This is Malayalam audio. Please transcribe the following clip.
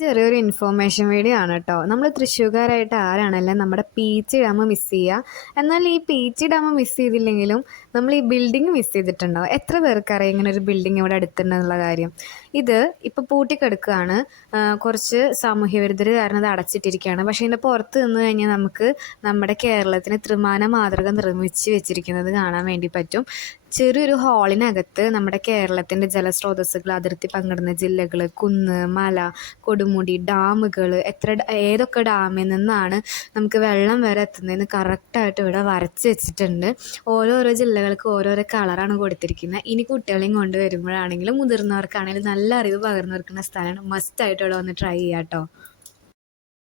ചെറിയൊരു ഇൻഫോർമേഷൻ വീഡിയോ ആണ് കേട്ടോ. നമ്മൾ തൃശ്ശൂർക്കാരായിട്ട് ആരാണല്ലേ നമ്മുടെ പീച്ചി ഡാം മിസ് ചെയ്യുക. എന്നാൽ ഈ പീച്ചി ഡാം മിസ് ചെയ്തില്ലെങ്കിലും നമ്മൾ ഈ ബിൽഡിംഗ് മിസ് ചെയ്തിട്ടുണ്ടാവും. എത്ര പേർക്കറിയാം ഇങ്ങനെ ഒരു ബിൽഡിംഗ് ഇവിടെ അടുത്തുണ്ടെന്നുള്ള കാര്യം? ഇത് ഇപ്പോൾ പൂട്ടിക്കിടക്കുകയാണ്. കുറച്ച് സാമൂഹ്യ വിരുദ്ധർ കാരണം അത് അടച്ചിട്ടിരിക്കുകയാണ്. പക്ഷേ ഇതിൻ്റെ പുറത്ത് നിന്ന് കഴിഞ്ഞാൽ നമുക്ക് നമ്മുടെ കേരളത്തിന് ത്രിമാന മാതൃക നിർമ്മിച്ച് വെച്ചിരിക്കുന്നത് കാണാൻ വേണ്ടി പറ്റും. ചെറിയൊരു ഹാളിനകത്ത് നമ്മുടെ കേരളത്തിൻ്റെ ജലസ്രോതസ്സുകൾ, അതിർത്തി പങ്കിടുന്ന ജില്ലകൾ, കുന്ന്, മല, കൊടുമുടി, ഡാമുകൾ, ഏതൊക്കെ ഡാമിൽ നിന്നാണ് നമുക്ക് വെള്ളം വരെ എത്തുന്നതെന്ന് കറക്റ്റായിട്ട് ഇവിടെ വരച്ച് വെച്ചിട്ടുണ്ട്. ഓരോരോ ജില്ലകൾക്ക് ഓരോരോ കളറാണ് കൊടുത്തിരിക്കുന്നത്. ഇനി കുട്ടികളെയും കൊണ്ട് വരുമ്പോഴാണെങ്കിലും മുതിർന്നവർക്കാണെങ്കിലും നല്ല അറിവ് പകർന്നു കൊടുക്കുന്ന സ്ഥലമാണ്. മസ്റ്റായിട്ട് ഇവിടെ വന്ന് ട്രൈ ചെയ്യാം കേട്ടോ.